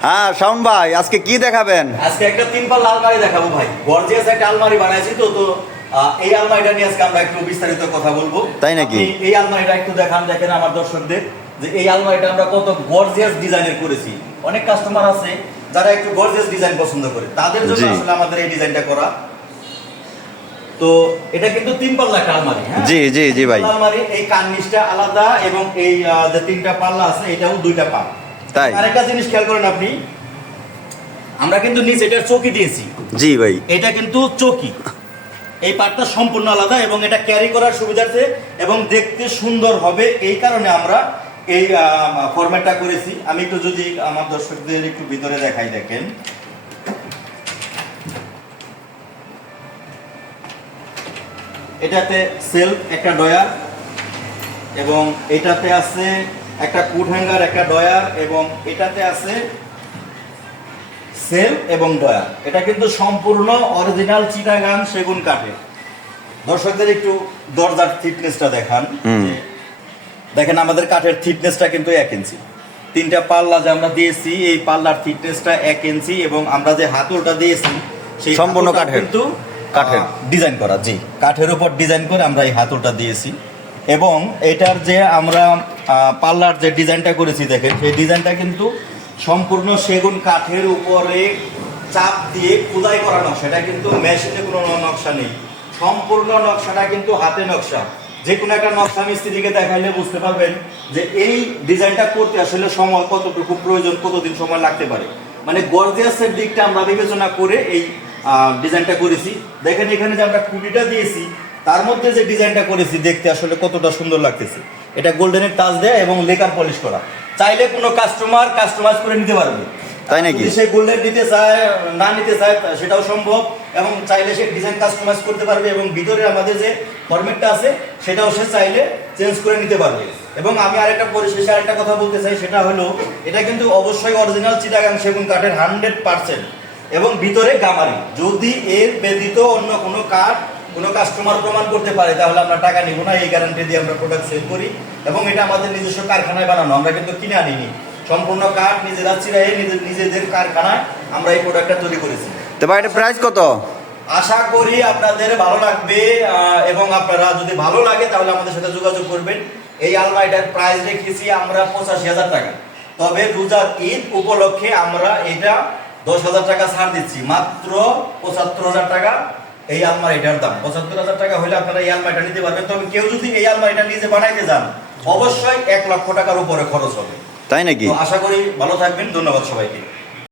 হ্যাঁ শাওন ভাই আজকে কি দেখাবেন? আজকে একটা তিন পাল্লা আলমারি দেখাবো ভাই। গর্জিয়াস একটা আলমারি বানাইছি তো তো এই আলমারিটা নিয়ে আজকে আমরা একটু বিস্তারিত কথা বলব। তাই নাকি? এই আলমারিটা একটু দেখান দেখেন আমার দর্শকদের যে এই আলমারিটা আমরা কত গর্জিয়াস ডিজাইনের করেছি। অনেক কাস্টমার আছে যারা একটু গর্জিয়াস ডিজাইন পছন্দ করে। তাদের জন্য আসলে আমাদের এই ডিজাইনটা করা। তো এটা কিন্তু তিন পাল্লা একটা আলমারি হ্যাঁ? জি জি জি ভাই। আলমারি এই কার্নিশটা আলাদা এবং এই যে তিনটা পাল্লা আছে এটাও দুইটা পা তাই? আরেকটা জিনিস খেয়াল করেন আপনি আমরা কিন্তু নিচে এটার চৌকি দিয়েছি। জি ভাই। এটা কিন্তু চৌকি। এই পার্টটা সম্পূর্ণ আলাদা এবং এটা ক্যারি করার সুবিধার্থে এবং দেখতে সুন্দর হবে এই কারণে আমরা এই ফরম্যাটটা করেছি। আমি একটু যদি আমার দর্শকদের একটু ভিতরে দেখাই দেখেন। এটাতে সেলফ একটা ডয়ার এবং এটাতে আছে একটা কুট হ্যাঙ্গার একটা ডয়ার এবং এটাতে আছে সেল এবং ডয়ার এটা কিন্তু সম্পূর্ণ অরিজিনাল চিটাগাং সেগুন কাঠের। দর্শকদের একটু দরজার থিকনেসটা দেখান। দেখেন আমাদের কাঠের থিকনেসটা কিন্তু এক ইঞ্চি তিনটা পাল্লা যে আমরা দিয়েছি এই পাল্লার থিকনেসটা এক ইঞ্চি এবং আমরা যে হাতলটা দিয়েছি সেই সম্পূর্ণ কাঠের। কিন্তু কাঠের। ডিজাইন করা জি। কাঠের উপর ডিজাইন করে আমরা এই হাতলটা দিয়েছি। এবং এটার যে আমরা পাল্লার যে ডিজাইনটা করেছি দেখেন, সেই ডিজাইনটা কিন্তু সম্পূর্ণ সেগুন কাঠের উপরে চাপ দিয়ে খোদাই করা নকশা। এটা কিন্তু মেশিনে কোনো নকশা নেই। সম্পূর্ণ নকশাটা কিন্তু হাতে নকশা। যে কোনো একটা নকশা মিস্ত্রিকে দেখাইলে বুঝতে পারবেন যে এই ডিজাইনটা করতে আসলে সময় কতটুকু প্রয়োজন, কতদিন সময় লাগতে পারে। মানে গর্জিয়াসের দিকটা আমরা বিবেচনা করে এই ডিজাইনটা করেছি। দেখেন এখানে যে আমরা খুঁটিটা দিয়েছি তার মধ্যে যে ডিজাইনটা করেছি দেখতে আসলে কতটা সুন্দর লাগতেছে। এটা গোল্ডেনের টাচ দেয়া এবং লেকার পলিশ করা। চাইলে কোনো কাস্টমার কাস্টমাইজ করে নিতে পারবে। তাই নাকি? সে গোল্ডেন নিতে চায় না নিতে চায় সেটাও সম্ভব। এবং চাইলে সে ডিজাইন কাস্টমাইজ করতে পারবে এবং ভিতরে আমাদের যে ফরম্যাটটা আছে সেটাও সে চাইলে চেঞ্জ করে নিতে পারবে। এবং আমি আরেকটা পরিশেষে আরেকটা কথা বলতে চাই সেটা হলো এটা কিন্তু অবশ্যই অরিজিনাল চিটাগাং সেগুন কাঠের হান্ড্রেড পার্সেন্ট এবং ভিতরে গামারি। যদি এর ব্যতীত অন্য কোনো কাঠ কোনো কাস্টমার প্রমাণ করতে পারে তাহলে আমরা টাকা নিব না এই গ্যারান্টি দিয়ে আমরা প্রোডাক্ট সেল করি। এবং এটা আমাদের নিজস্ব কারখানায় বানানো আমরা কিন্তু কিনে আনিনি। সম্পূর্ণ কাঠ নিজেরা চিরাই নিজে- নিজেদের কারখানায় আমরা এই প্রোডাক্টটা তৈরি করেছি। তো ভাই এটা প্রাইস কত? আশা করি আপনাদের ভালো লাগবে এবং আপনারা যদি ভালো লাগে তাহলে আমাদের সাথে যোগাযোগ করবেন। এই আলমারিটার প্রাইস রেখেছি আমরা পঁচাশি হাজার টাকা। তবে রোজার ঈদ উপলক্ষে আমরা এটা দশ হাজার টাকা ছাড় দিচ্ছি মাত্র পঁচাত্তর হাজার টাকা। এই আলমারিটার দাম। পঁচাত্তর হাজার টাকা হলে আপনারা এই আলমারিটা নিতে পারবেন। তবে কেউ যদি এই আলমারিটা নিজে বানাইতে যান অবশ্যই এক লক্ষ টাকার উপরে খরচ হবে। তাই নাকি? আশা করি ভালো থাকবেন। ধন্যবাদ সবাইকে।